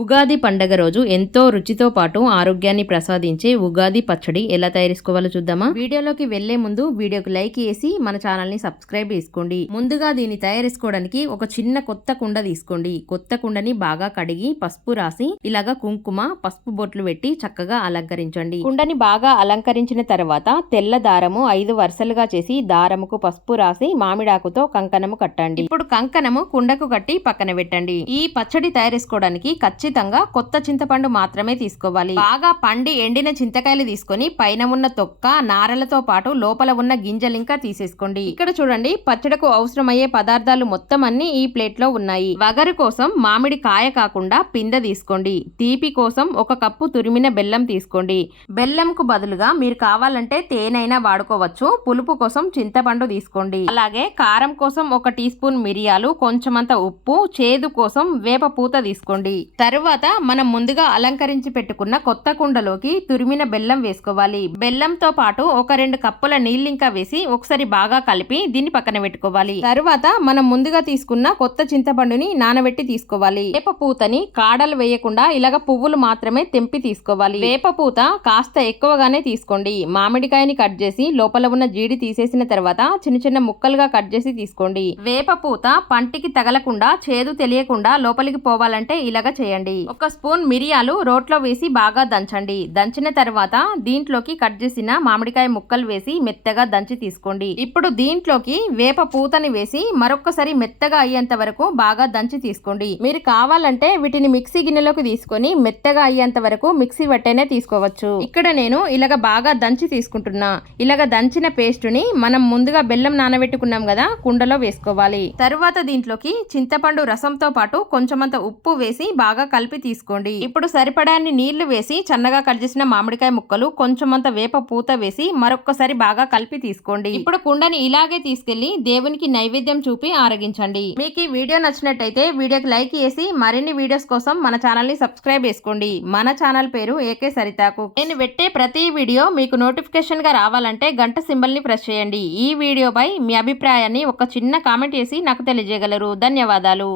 ఉగాది పండగ రోజు ఎంతో రుచితో పాటు ఆరోగ్యాన్ని ప్రసాదించే ఉగాది పచ్చడి ఎలా తయారేసుకోవాలో చూద్దామా? వీడియోలోకి వెళ్ళే ముందు వీడియోకి లైక్ వేసి మన ఛానల్ని సబ్స్క్రైబ్ చేసుకోండి. ముందుగా దీన్ని తయారేసుకోవడానికి ఒక చిన్న కొత్త కుండ తీసుకోండి. కొత్త కుండని బాగా కడిగి పసుపు రాసి ఇలాగా కుంకుమ పసుపు బొట్లు పెట్టి చక్కగా అలంకరించండి. కుండని బాగా అలంకరించిన తర్వాత తెల్ల దారము ఐదు వరుసలుగా చేసి దారముకు పసుపు రాసి మామిడాకుతో కంకణము కట్టండి. ఇప్పుడు కంకణము కుండకు కట్టి పక్కన పెట్టండి. ఈ పచ్చడి తయారేసుకోవడానికి ఖచ్చితంగా కొత్త చింతపండు మాత్రమే తీసుకోవాలి. బాగా పండి ఎండిన చింతకాయలు తీసుకొని పైన ఉన్న తొక్క నారలతో పాటు లోపల ఉన్న గింజలు ఇంకా తీసేసుకోండి. ఇక్కడ చూడండి పచ్చడకు అవసరమయ్యే పదార్థాలు మొత్తం అన్ని ఈ ప్లేట్లో ఉన్నాయి. వగరు కోసం మామిడి కాయ కాకుండా పిందె తీసుకోండి. తీపి కోసం ఒక కప్పు తురిమిన బెల్లం తీసుకోండి. బెల్లంకు బదులుగా మీరు కావాలంటే తేనైనా వాడుకోవచ్చు. పులుపు కోసం చింతపండు తీసుకోండి. అలాగే కారం కోసం ఒక టీ స్పూన్ మిరియాలు కొంచెమంత ఉప్పు చేదు కోసం వేప పూత తీసుకోండి. తరువాత మనం ముందుగా అలంకరించి పెట్టుకున్న కొత్త కుండలోకి తురిమిన బెల్లం వేసుకోవాలి. బెల్లంతో పాటు ఒక రెండు కప్పుల నీళ్ళు ఇంకా వేసి ఒకసారి బాగా కలిపి దీన్ని పక్కన పెట్టుకోవాలి. తరువాత మనం ముందుగా తీసుకున్న కొత్త చింతపండుని నానబెట్టి తీసుకోవాలి. వేప పూతని కాడలు వేయకుండా ఇలాగ పువ్వులు మాత్రమే తెంపి తీసుకోవాలి. వేప పూత కాస్త ఎక్కువగానే తీసుకోండి. మామిడికాయని కట్ చేసి లోపల ఉన్న జీడి తీసేసిన తర్వాత చిన్న చిన్న ముక్కలుగా కట్ చేసి తీసుకోండి. వేప పూత పంటికి తగలకుండా చేదు తెలియకుండా లోపలికి పోవాలంటే ఇలాగ చేయండి. ఒక స్పూన్ మిరియాలు రోట్లో వేసి బాగా దంచండి. దంచిన తర్వాత దీంట్లోకి కట్ చేసిన మామిడికాయ ముక్కలు వేసి మెత్తగా దంచి తీసుకోండి. ఇప్పుడు దీంట్లోకి వేప పూతని వేసి మరొకసారి మెత్తగా అయ్యేంత వరకు బాగా దంచి తీసుకోండి. మీరు కావాలంటే వీటిని మిక్సీ గిన్నెలోకి తీసుకొని మెత్తగా అయ్యేంత వరకు మిక్సీ పట్టేనే తీసుకోవచ్చు. ఇక్కడ నేను ఇలాగ బాగా దంచి తీసుకుంటున్నా. ఇలాగ దంచిన పేస్ట్ని మనం ముందుగా బెల్లం నానబెట్టుకున్నాం కదా కుండలో వేసుకోవాలి. తర్వాత దీంట్లోకి చింతపండు రసంతో పాటు కొంచెమంత ఉప్పు వేసి బాగా కలిపి తీసుకోండి. ఇప్పుడు సరిపడాన్ని నీళ్ళు వేసి చన్నగా కట్ చేసిన మామిడికాయ ముక్కలు కొంచెమంత వేప పూత వేసి మరొక్కసారి బాగా కలిపి తీసుకోండి. ఇప్పుడు కుండని ఇలాగే తీసుకెళ్ళి దేవునికి నైవేద్యం చూపి ఆరగించండి. మీకు ఈ వీడియో నచ్చినట్టయితే వీడియోకి లైక్ చేసి మరిన్ని వీడియోస్ కోసం మన ఛానల్ని సబ్స్క్రైబ్ చేసుకోండి. మన ఛానల్ పేరు ఏకే సరితాకు. నేను పెట్టే ప్రతి వీడియో మీకు నోటిఫికేషన్గా రావాలంటే గంట సింబల్ని ప్రెస్ చేయండి. ఈ వీడియోపై మీ అభిప్రాయాన్ని ఒక చిన్న కామెంట్ చేసి నాకు తెలియజేయగలరు. ధన్యవాదాలు.